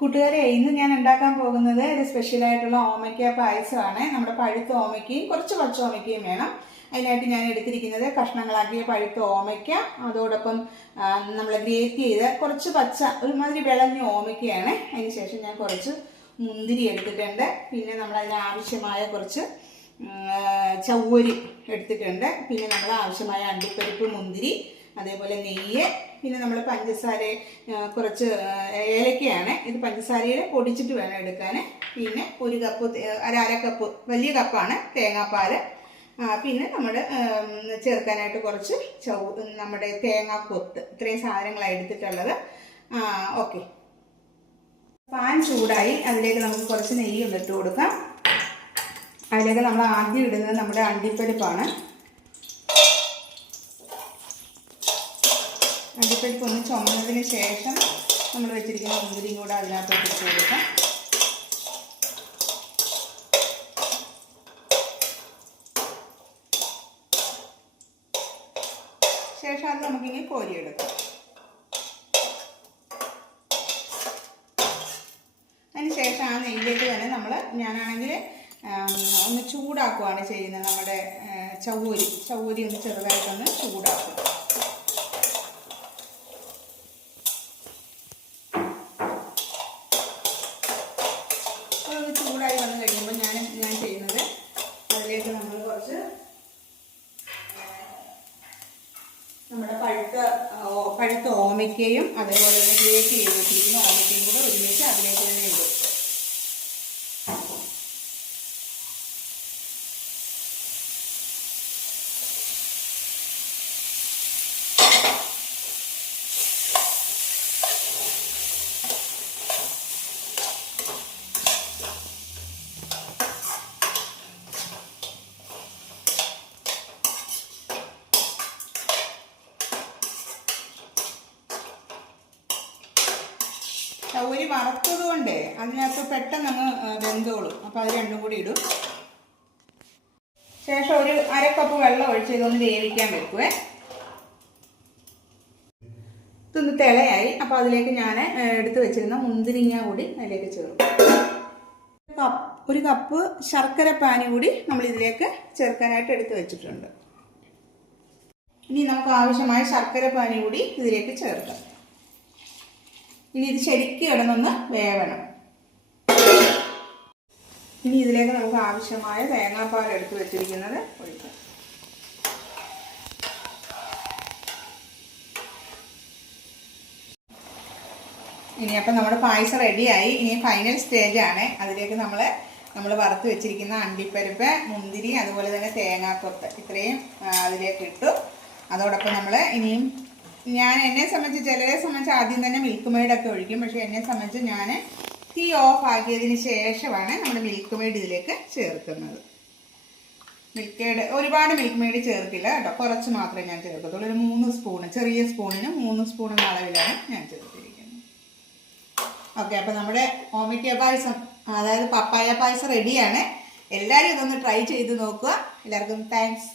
കൂട്ടുകാരെ, ഇന്ന് ഞാൻ ഉണ്ടാക്കാൻ പോകുന്നത് ഒരു സ്പെഷ്യലായിട്ടുള്ള ഓമയ്ക്ക പായസമാണ്. നമ്മുടെ പഴുത്ത ഓമയ്ക്കയും കുറച്ച് പച്ച ഓമയ്ക്കയും വേണം. അതിനായിട്ട് ഞാൻ എടുത്തിരിക്കുന്നത് കഷ്ണങ്ങളാക്കിയ പഴുത്ത ഓമയ്ക്ക, അതോടൊപ്പം നമ്മൾ ഗ്രേറ്റ് ചെയ്ത് കുറച്ച് പച്ച ഒരുമാതിരി വിളഞ്ഞ ഓമയ്ക്കയാണ്. അതിന് ശേഷം ഞാൻ കുറച്ച് മുന്തിരി എടുത്തിട്ടുണ്ട്. പിന്നെ നമ്മൾ അതിനാവശ്യമായ കുറച്ച് ചവ്വരി എടുത്തിട്ടുണ്ട്. പിന്നെ നമ്മൾ ആവശ്യമായ അണ്ടിപ്പരിപ്പ്, മുന്തിരി, അതേപോലെ നെയ്യ്, പിന്നെ നമ്മൾ പഞ്ചസാര, കുറച്ച് ഏലക്കയാണ്. ഇത് പഞ്ചസാരയിൽ പൊടിച്ചിട്ട് വേണം എടുക്കാൻ. പിന്നെ ഒരു കപ്പ്, അര കപ്പ്, വലിയ കപ്പാണ് തേങ്ങാപ്പാൽ. പിന്നെ നമ്മൾ ചേർക്കാനായിട്ട് കുറച്ച് നമ്മുടെ തേങ്ങാക്കൊത്ത്. ഇത്രയും സാധനങ്ങളാണ് എടുത്തിട്ടുള്ളത്. ഓക്കെ, പാൻ ചൂടായി. അതിലേക്ക് നമുക്ക് കുറച്ച് നെയ്യ് ഇട്ട് കൊടുക്കാം. അതിലേക്ക് നമ്മൾ ആദ്യം ഇടുന്നത് നമ്മുടെ അണ്ടിപ്പരിപ്പാണ്. അണ്ടിപ്പരിപ്പ് ഒന്ന് ചുമന്നതിന് ശേഷം നമ്മൾ വെച്ചിരിക്കുന്ന മുന്തിരിയും കൂടെ അതിനകത്തോട്ട് ഇട്ട് കൊടുക്കാം. ശേഷം അത് നമുക്കിങ്ങനെ കോരിയെടുക്കാം. അതിന് ശേഷം ആ നെയ്യിലേക്ക് തന്നെ ഞാനാണെങ്കിൽ ഒന്ന് ചൂടാക്കുകയാണ് ചെയ്യുന്നത്. നമ്മുടെ ചവ്വരി ഒന്ന് ചെറുതായിട്ടൊന്ന് ചൂടാക്കുക. അതൊന്ന് ചൂടായി വന്നു കഴിയുമ്പോൾ ഞാൻ ചെയ്യുന്നത്, അതിലേക്ക് നമ്മൾ കുറച്ച് നമ്മുടെ പഴുത്ത ഓമയ്ക്കയും അതേപോലെ തന്നെ ഗ്രേറ്റ് ചെയ്ത് വെച്ചിരിക്കുന്ന ഓമയ്ക്കയും കൂടെ ഒരുമിച്ച് അതിലേക്ക് തന്നെ ഇടും. ചവ്വരി വറുത്തത് കൊണ്ട് അതിനകത്ത് പെട്ടെന്ന് അങ്ങ് വെന്തോളും. അപ്പോൾ അത് രണ്ടും കൂടി ഇടും. ശേഷം ഒരു അര കപ്പ് വെള്ളം ഒഴിച്ച് ഇതൊന്ന് വേവിക്കാൻ വെക്കുവേ. ഇതൊന്ന് തിളയായി. അപ്പോൾ അതിലേക്ക് ഞാൻ എടുത്ത് വെച്ചിരുന്ന മുന്തിരിങ്ങ കൂടി അതിലേക്ക് ചേർക്കും. ഒരു കപ്പ് ശർക്കര പാനി കൂടി നമ്മൾ ഇതിലേക്ക് ചേർക്കാനായിട്ട് എടുത്ത് വെച്ചിട്ടുണ്ട്. ഇനി നമുക്ക് ആവശ്യമായ ശർക്കര പാനി കൂടി ഇതിലേക്ക് ചേർക്കാം. ഇനി ഇത് ശരിക്കും കിടന്നൊന്ന് വേവണം. ഇനി ഇതിലേക്ക് നമുക്ക് ആവശ്യമായ തേങ്ങാപ്പാൽ എടുത്ത് വെച്ചിരിക്കുന്നത് ഒഴിക്കാം. ഇനി അപ്പം നമ്മുടെ പായസം റെഡിയായി. ഇനി ഫൈനൽ സ്റ്റേജാണ്. അതിലേക്ക് നമ്മൾ വറുത്ത് വെച്ചിരിക്കുന്ന അണ്ടിപ്പരിപ്പ്, മുന്തിരി, അതുപോലെ തന്നെ തേങ്ങാക്കൊത്ത് ഇത്രയും അതിലേക്ക് ഇട്ടു. അതോടൊപ്പം നമ്മൾ ഇനിയും എന്നെ സംബന്ധിച്ച്, ചിലരെ സംബന്ധിച്ച് ആദ്യം തന്നെ മിൽക്ക് മെയ്ഡൊക്കെ ഒഴിക്കും. പക്ഷേ എന്നെ സംബന്ധിച്ച് ഞാൻ തീ ഓഫ് ആക്കിയതിന് ശേഷമാണ് നമ്മുടെ മിൽക്ക് മെയ്ഡ് ഇതിലേക്ക് ചേർക്കുന്നത്. ഒരുപാട് മിൽക്ക് മെയ്ഡ് ചേർക്കില്ല കേട്ടോ, കുറച്ച് മാത്രമേ ഞാൻ ചേർക്കത്തുള്ളൂ. ഒരു 3 സ്പൂണ്, ചെറിയ സ്പൂണിന് 3 സ്പൂൺ എന്ന അളവിലാണ് ഞാൻ ചേർത്തിരിക്കുന്നത്. ഓക്കെ, അപ്പോൾ നമ്മുടെ ഓമയ്ക്ക പായസം, അതായത് പപ്പായ പായസം റെഡിയാണ്. എല്ലാവരും ഇതൊന്ന് ട്രൈ ചെയ്ത് നോക്കുക. എല്ലാവർക്കും താങ്ക്സ്.